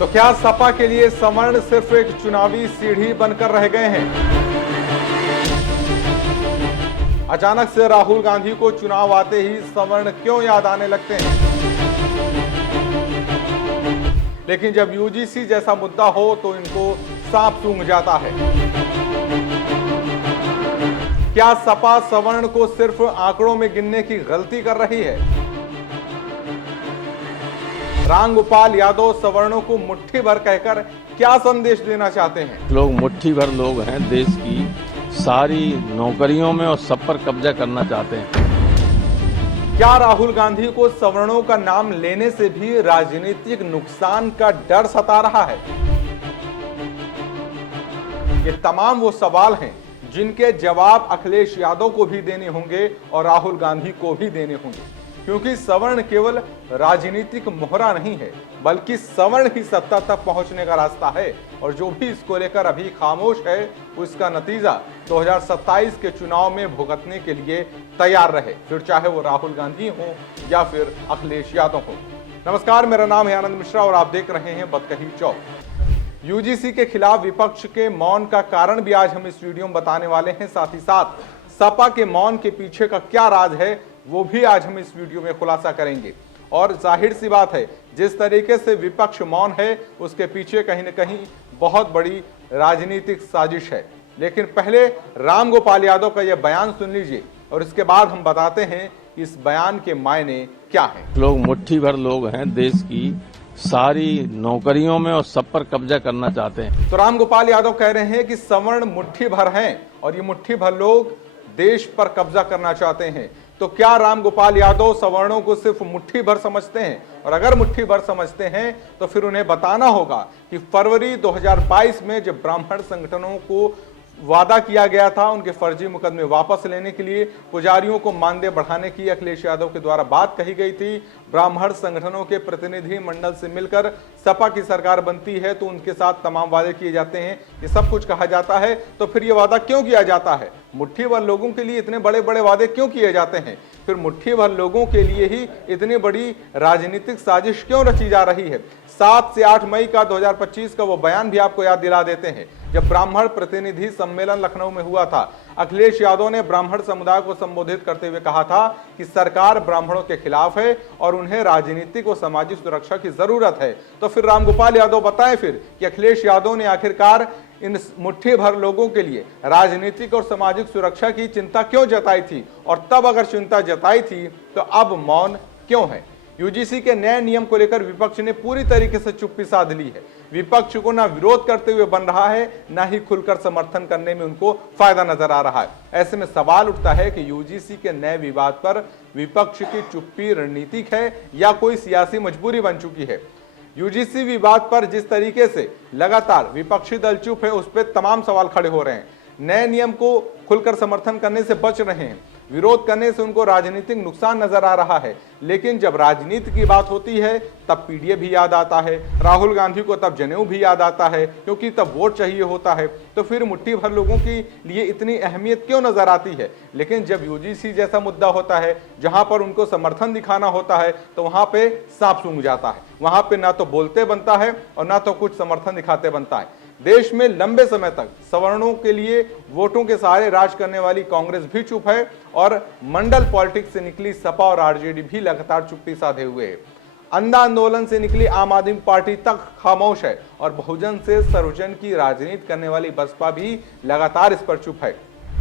तो क्या सपा के लिए सवर्ण सिर्फ एक चुनावी सीढ़ी बनकर रह गए हैं? अचानक से राहुल गांधी को चुनाव आते ही सवर्ण क्यों याद आने लगते हैं? लेकिन जब यूजीसी जैसा मुद्दा हो तो इनको सांप सूंघ जाता है। क्या सपा सवर्ण को सिर्फ आंकड़ों में गिनने की गलती कर रही है? रामगोपाल यादव सवर्णों को मुट्ठी भर कहकर क्या संदेश देना चाहते हैं? लोग मुट्ठी भर लोग हैं, देश की सारी नौकरियों में और सब पर कब्जा करना चाहते हैं। क्या राहुल गांधी को सवर्णों का नाम लेने से भी राजनीतिक नुकसान का डर सता रहा है? ये तमाम वो सवाल हैं जिनके जवाब अखिलेश यादव को भी देने होंगे और राहुल गांधी को भी देने होंगे, क्योंकि सवर्ण केवल राजनीतिक मोहरा नहीं है, बल्कि सवर्ण ही सत्ता तक पहुंचने का रास्ता है। और जो भी इसको लेकर अभी खामोश है, उसका नतीजा 2027 के चुनाव में भुगतने के लिए तैयार रहे, फिर चाहे वो राहुल गांधी हो या फिर अखिलेश यादव हो। नमस्कार, मेरा नाम है आनंद मिश्रा और आप देख रहे हैं बतकही चौक। यूजीसी के खिलाफ विपक्ष के मौन का कारण भी आज हम इस वीडियो में बताने वाले हैं। साथ ही साथ सपा के मौन के पीछे का क्या राज है वो भी आज हम इस वीडियो में खुलासा करेंगे। और जाहिर सी बात है, जिस तरीके से विपक्ष मौन है उसके पीछे कहीं न कहीं बहुत बड़ी राजनीतिक साजिश है। लेकिन पहले रामगोपाल यादव का यह बयान सुन लीजिए और इसके बाद हम बताते हैं इस बयान के मायने क्या हैं। लोग मुट्ठी भर लोग हैं, देश की सारी नौकरियों में और सब पर कब्जा करना चाहते हैं। तो रामगोपाल यादव कह रहे हैं कि सवर्ण मुट्ठी भर हैं और ये मुट्ठी भर लोग देश पर कब्जा करना चाहते हैं। तो क्या रामगोपाल यादव सवर्णों को सिर्फ मुट्ठी भर समझते हैं? और अगर मुट्ठी भर समझते हैं तो फिर उन्हें बताना होगा कि फरवरी 2022 में जब ब्राह्मण संगठनों को वादा किया गया था उनके फर्जी मुकदमे वापस लेने के लिए, पुजारियों को मानदेय बढ़ाने की अखिलेश यादव के द्वारा बात कही गई थी, ब्राह्मण संगठनों के प्रतिनिधि मंडल से मिलकर सपा की सरकार बनती है तो उनके साथ तमाम वादे किए जाते हैं, ये सब कुछ कहा जाता है। तो फिर ये वादा क्यों किया जाता है? मुट्ठी भर लोगों के लिए इतने बड़े बड़े वादे क्यों किए जाते हैं? फिर मुट्ठी भर लोगों के लिए ही इतनी बड़ी राजनीतिक साजिश क्यों रची जा रही है? 7 से 8 मई का 2025 का वो बयान भी आपको याद दिला देते हैं, जब ब्राह्मण प्रतिनिधि सम्मेलन लखनऊ में हुआ था। अखिलेश यादव ने ब्राह्मण समुदाय को संबोधित करते हुए कहा था कि सरकार ब्राह्मणों के खिलाफ है और उन्हें राजनीतिक और सामाजिक सुरक्षा की जरूरत है। तो फिर रामगोपाल यादव बताएं फिर कि अखिलेश यादव ने आखिरकार इन मुट्ठी भर लोगों के लिए राजनीतिक और सामाजिक सुरक्षा की चिंता क्यों जताई थी? और तब अगर चिंता जताई थी तो अब मौन क्यों है? यूजीसी के नए नियम को लेकर विपक्ष ने पूरी तरीके से चुप्पी साध ली है। विपक्ष को ना विरोध करते हुए बन रहा है, ना ही खुलकर समर्थन करने में उनको फायदा नजर आ रहा है। ऐसे में सवाल उठता है कि यूजीसी के नए विवाद पर विपक्ष की चुप्पी रणनीतिक है या कोई सियासी मजबूरी बन चुकी है? यूजीसी विवाद पर जिस तरीके से लगातार विपक्षी दल चुप है, उस पर तमाम सवाल खड़े हो रहे हैं। नए नियम को खुलकर समर्थन करने से बच रहे हैं, विरोध करने से उनको राजनीतिक नुकसान नजर आ रहा है। लेकिन जब राजनीति की बात होती है तब पीडीए भी याद आता है, राहुल गांधी को तब जनेऊ भी याद आता है, क्योंकि तब वोट चाहिए होता है। तो फिर मुट्ठी भर लोगों के लिए इतनी अहमियत क्यों नजर आती है? लेकिन जब यूजीसी जैसा मुद्दा होता है, जहां पर उनको समर्थन दिखाना होता है, तो वहां पे सांप सूंघ जाता है। वहां पे ना तो बोलते बनता है और ना तो कुछ समर्थन दिखाते बनता है। देश में लंबे समय तक सवर्णों के लिए वोटों के सहारे राज करने वाली कांग्रेस भी चुप है और मंडल पॉलिटिक्स से निकली सपा और आरजेडी भी लगातार चुप्पी साधे हुए है। अंधा आंदोलन से निकली आम आदमी पार्टी तक खामोश है और बहुजन से सर्वजन की राजनीति करने वाली बसपा भी लगातार इस पर चुप है।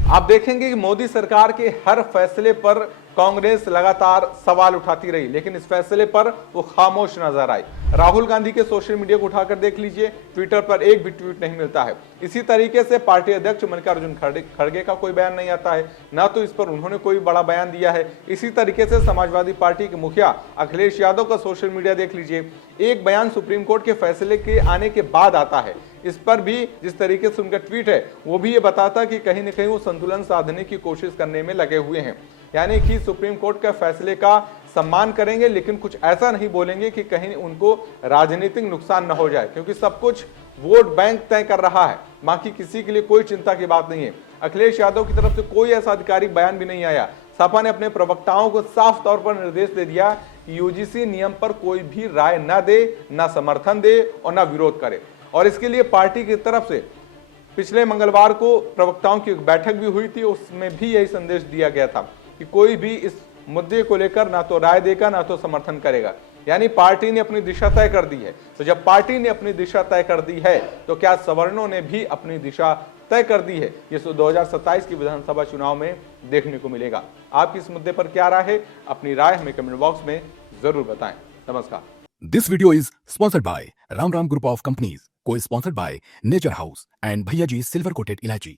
आप देखेंगे कि मोदी सरकार के हर फैसले पर कांग्रेस लगातार सवाल उठाती रही, लेकिन इस फैसले पर वो खामोश नजर आई। राहुल गांधी के सोशल मीडिया को उठाकर देख लीजिए, ट्विटर पर एक भी ट्वीट नहीं मिलता है। इसी तरीके से पार्टी अध्यक्ष मल्लिकार्जुन खड़गे का कोई बयान नहीं आता है, ना तो इस पर उन्होंने कोई बड़ा बयान दिया है। इसी तरीके से समाजवादी पार्टी के मुखिया अखिलेश यादव का सोशल मीडिया देख लीजिए, एक बयान सुप्रीम कोर्ट के फैसले के आने के बाद आता है। इस पर भी जिस तरीके से उनका ट्वीट है वो भी ये बताता कि कहीं न कहीं वो संतुलन साधने की कोशिश करने में लगे हुए हैं, यानी कि सुप्रीम कोर्ट के फैसले का सम्मान करेंगे लेकिन कुछ ऐसा नहीं बोलेंगे कि कहीं उनको राजनीतिक नुकसान न हो जाए, क्योंकि सब कुछ वोट बैंक तय कर रहा है, बाकी किसी के लिए कोई चिंता की बात नहीं है। अखिलेश यादव की तरफ से कोई ऐसा आधिकारिक बयान भी नहीं आया। सपा ने अपने प्रवक्ताओं को साफ तौर पर निर्देश दे दिया कि यूजीसी नियम पर कोई भी राय न दे, न समर्थन दे और न विरोध करे। और इसके लिए पार्टी की तरफ से पिछले मंगलवार को प्रवक्ताओं की एक बैठक भी हुई थी, उसमें भी यही संदेश दिया गया था कि कोई भी इस मुद्दे को लेकर ना तो राय देगा ना तो समर्थन करेगा। यानी पार्टी ने अपनी दिशा तय कर दी है। तो जब पार्टी ने अपनी दिशा तय कर दी है तो क्या सवर्णों ने भी अपनी दिशा तय कर दी है? ये 2027 की विधानसभा चुनाव में देखने को मिलेगा। आपकी इस मुद्दे पर क्या राय है? अपनी राय हमें कमेंट बॉक्स में जरूर बताएं। नमस्कार। This video is sponsored by Ram Group of Companies, co-sponsored by Nature House and Bhaiya Ji Silver Coated Ilachi.